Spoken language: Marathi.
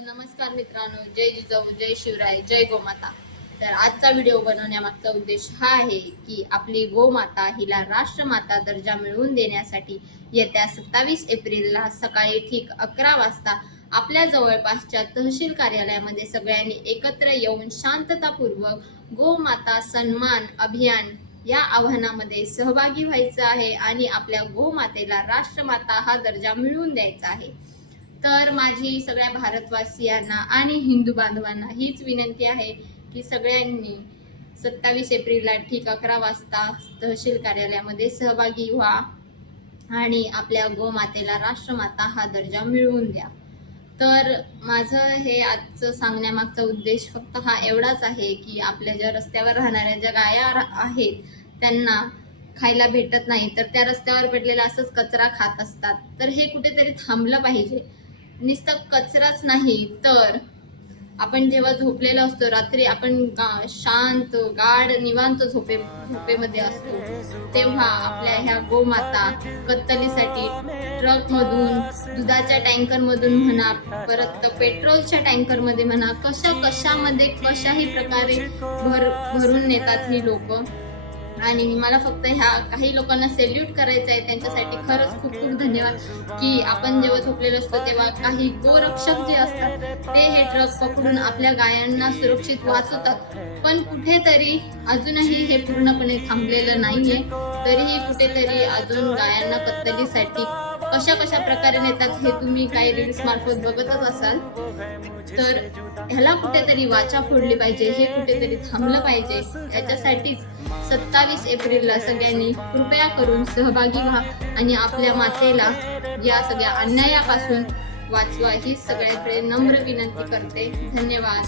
नमस्कार मित्रांनो, जय जिजाऊ, जय शिवराय, जय गोमाता। तर आजचा व्हिडिओ बनवण्यामागचा उद्देश हा आहे की आपली गोमाता हिला राष्ट्रमाता दर्जा मिळवून देण्यासाठी येत्या 27 एप्रिलला सकाळी ठीक 11 वाजता आपल्या जवळपासच्या तहसील कार्यालयामध्ये सगळ्यांनी एकत्र येऊन शांततापूर्वक गोमाता सन्मान अभियान या आव्हानामध्ये सहभागी व्हायचं आहे आणि आपल्या गोमातेला राष्ट्रमाता हा दर्जा मिळवून द्यायचा आहे। तर माझी सगळ्या भारतवासियांना आणि हिंदू बांधवांना हीच विनंती आहे की सगळ्यांनी 27 एप्रिलला ठीक 11 वाजता तहसील कार्यालयामध्ये सहभागी व्हा आणि आपल्या गोमातेला राष्ट्रमाता हा दर्जा मिळवून द्या। तर माझं हे आजचं सांगण्यामागचा उद्देश फक्त हा एवढाच आहे की आपल्या ज्या रस्त्यावर राहणाऱ्या ज्या गाया आहेत त्यांना खायला भेटत नाही, तर त्या रस्त्यावर पडलेला असंच कचरा खात असतात। तर हे कुठेतरी थांबलं पाहिजे। नुसतं कचराच नाही तर आपण जेव्हा झोपलेलो असतो रात्री, आपण शांत गाढ निवांत झोपेमध्ये असतो, तेव्हा आपल्या ह्या गोमाता कत्तलीसाठी ट्रक मधून, दुधाच्या टँकर मधून म्हणा, परत पेट्रोलच्या टँकर मध्ये म्हणा, कशामध्ये कशाही प्रकारे भरून नेतात ही लोक। आणि मला फक्त ह्या काही लोकांना सेल्यूट करायचं आहे, त्यांच्यासाठी खरंच खूप खूप धन्यवाद की आपण जेव्हा झोपलेलो असतो तेव्हा काही गोरक्षक जे असतात ते हे ट्रक पकडून आपल्या गायांना सुरक्षित वाचवतात। पण कुठेतरी अजूनही हे पूर्णपणे थांबलेलं नाहीये, तरीही कुठेतरी अजून गायांना कत्तलीसाठी कशा प्रकारे नेतात हे तुम्ही काही रील्स मार्फत बघतच असाल। तर ह्याला कुठेतरी वाचा फोडली पाहिजे, हे कुठेतरी थांबलं पाहिजे। याच्यासाठीच 27 एप्रिलला सगळ्यांनी कृपया करून सहभागी व्हा आणि आपल्या मातेला या सगळ्या अन्यायापासून वाचवा ही सगळ्याकडे नम्र विनंती करते। धन्यवाद।